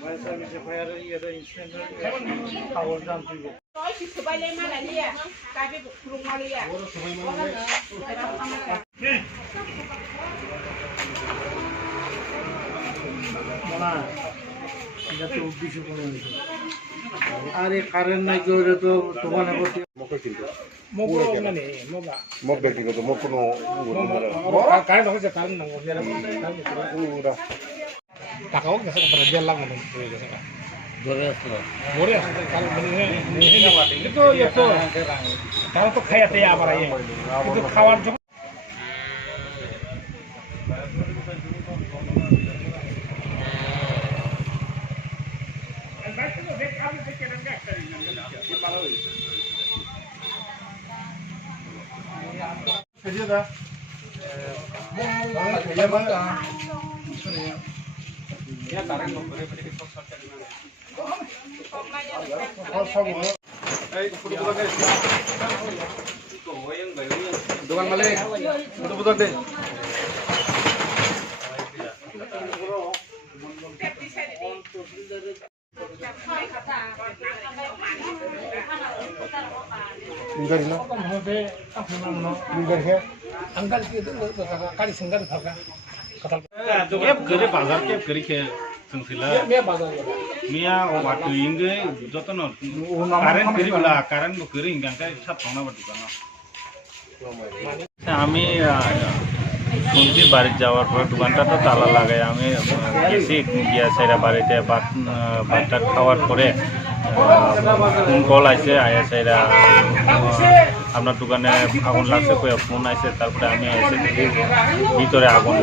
Fire সার্ভিসে fire ইয়েটা instant খবর জানতে হবে এটা তো উদ্দেশ্য কোনো আরে কারেন্ট নাই কেউ এটা তো দোকানে বসে টাকাও গেছে দেড় লাখ মতন হয়ে গেছে ধরে আসলো তারা তো খাইয়াতে আবার কিন্তু খাওয়ার জন্য দোকান মালিক বুঝতে দে अंकल गाड़ी संगत था Kep kere bazar kep kere ke sengfila. मैं बाजार Mia waktu ingge joto no karen kere bela karen bo kere inggan kai sab thona batu kana. আমি শুনছি বাড়ি যাওয়ার পর দোকানটা তো তালা লাগাই আমি গেছি গিয়া সেরা বাড়িতে ভাতটা খাওয়ার পরে ফোন কল আছে আয়া সেরা আপনার দোকানে আগুন লাগছে কয়ে ফোন আছে তারপরে আমি এসে দেখি ভিতরে আগুন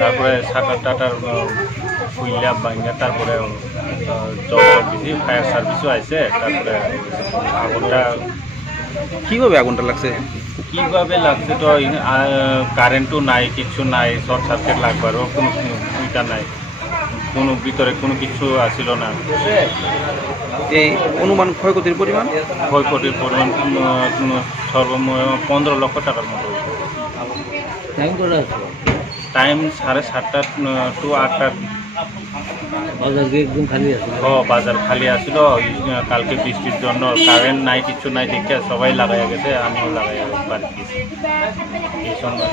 তারপরে শাটার টাটার খুইলা ভাঙা তারপরে জল দিছি ফায়ার সার্ভিসও আছে তারপরে আগুনটা কিভাবে আগুনটা লাগছে কিভাবে লাগছে তো কারেন্টও নাই কিছু নাই শর্ট সার্কিট লাগবারও কোনো সুবিধা নাই কোনো ভিতরে কোনো কিছু আসিল না এই অনুমান ক্ষয়ক্ষতির পরিমাণ সর্বমোট 15 লক্ষ টাকার মতো টাইম 7:30 টু 8টা বাজার খালি আসছিল কালকে বৃষ্টির জন্য কারেন্ট নাই কিছু নাই দেখে সবাই লাগাইয়া গেছে আমিও লাগাইয়া বাড়ি গেছি এই সঙ্গে